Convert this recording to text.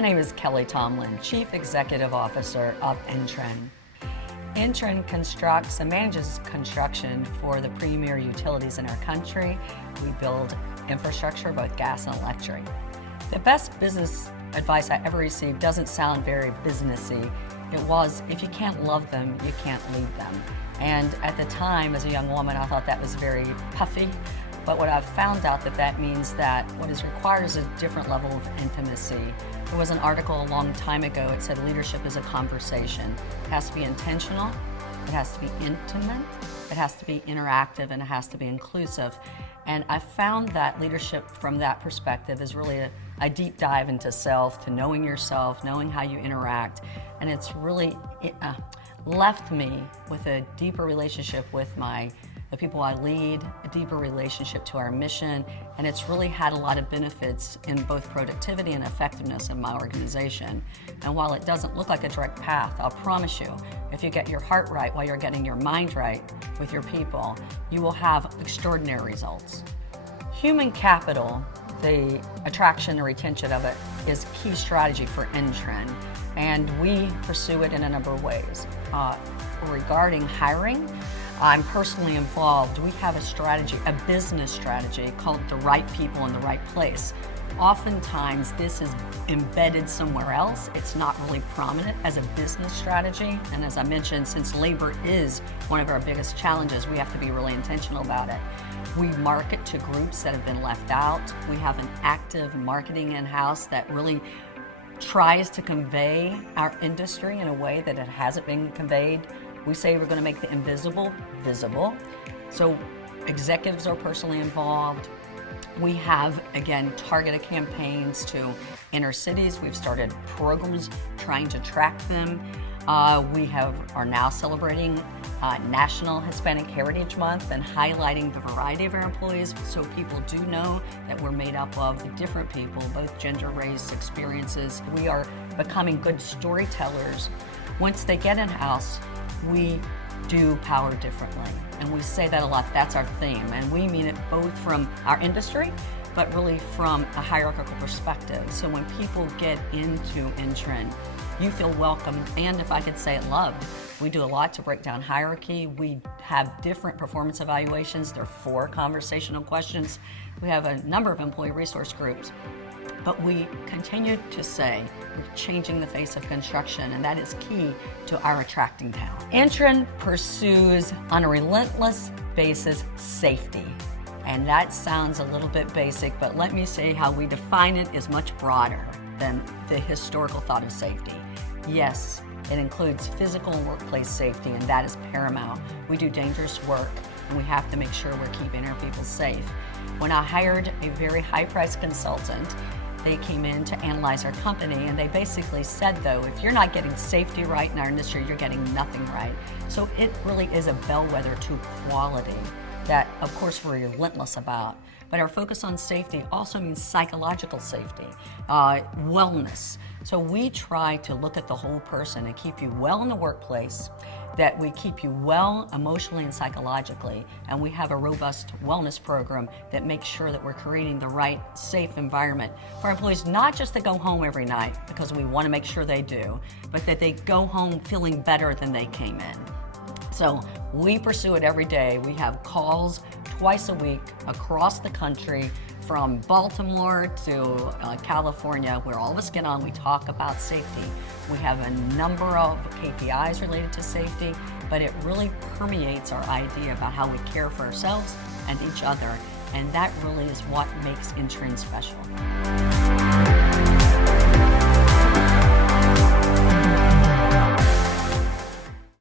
My name is Kelly Tomblin, Chief Executive Officer of Intren. Intren constructs and manages construction for the premier utilities in our country. We build infrastructure, both gas and electric. The best business advice I ever received doesn't sound very businessy. It was, if you can't love them, you can't lead them. And at the time, as a young woman, I thought that was very puffy. But what I've found out that means that what is required is a different level of intimacy. There was an article a long time ago, it said leadership is a conversation. It has to be intentional, it has to be intimate, it has to be interactive, and it has to be inclusive. And I found that leadership from that perspective is really a deep dive into self, to knowing yourself, knowing how you interact. And it's really left me with a deeper relationship with the people I lead, a deeper relationship to our mission, and it's really had a lot of benefits in both productivity and effectiveness of my organization. And while it doesn't look like a direct path, I'll promise you, if you get your heart right while you're getting your mind right with your people, you will have extraordinary results. Human capital, the attraction and retention of it, is key strategy for Intren, and we pursue it in a number of ways. Regarding hiring, I'm personally involved. We have a strategy, a business strategy called the right people in the right place. Oftentimes this is embedded somewhere else. It's not really prominent as a business strategy. And as I mentioned, since labor is one of our biggest challenges, we have to be really intentional about it. We market to groups that have been left out. We have an active marketing in-house that really tries to convey our industry in a way that it hasn't been conveyed. We say we're going to make the invisible visible. So executives are personally involved. We have, again, targeted campaigns to inner cities. We've started programs trying to track them. We are now celebrating National Hispanic Heritage Month and highlighting the variety of our employees so people do know that we're made up of different people, both gender, race, experiences. We are becoming good storytellers. Once they get in-house, we do power differently. And we say that a lot, that's our theme. And we mean it both from our industry, but really from a hierarchical perspective. So when people get into Intren, you feel welcome, and if I could say it, loved. We do a lot to break down hierarchy. We have different performance evaluations. There are 4 conversational questions. We have a number of employee resource groups. But we continue to say we're changing the face of construction, and that is key to our attracting talent. Intren pursues on a relentless basis safety. And that sounds a little bit basic, but let me say how we define it is much broader than the historical thought of safety. Yes, it includes physical and workplace safety, and that is paramount. We do dangerous work, and we have to make sure we're keeping our people safe. When I hired a very high-priced consultant, they came in to analyze our company, and they basically said, though, if you're not getting safety right in our industry, you're getting nothing right. So it really is a bellwether to quality that, of course, we're relentless about. But our focus on safety also means psychological safety, wellness. So we try to look at the whole person and keep you well in the workplace, that we keep you well emotionally and psychologically, and we have a robust wellness program that makes sure that we're creating the right safe environment for our employees, not just to go home every night, because we want to make sure they do, but that they go home feeling better than they came in. So we pursue it every day. We have calls twice a week across the country, from Baltimore to California, where all of us get on, we talk about safety. We have a number of KPIs related to safety, but it really permeates our idea about how we care for ourselves and each other, and that really is what makes Intren special.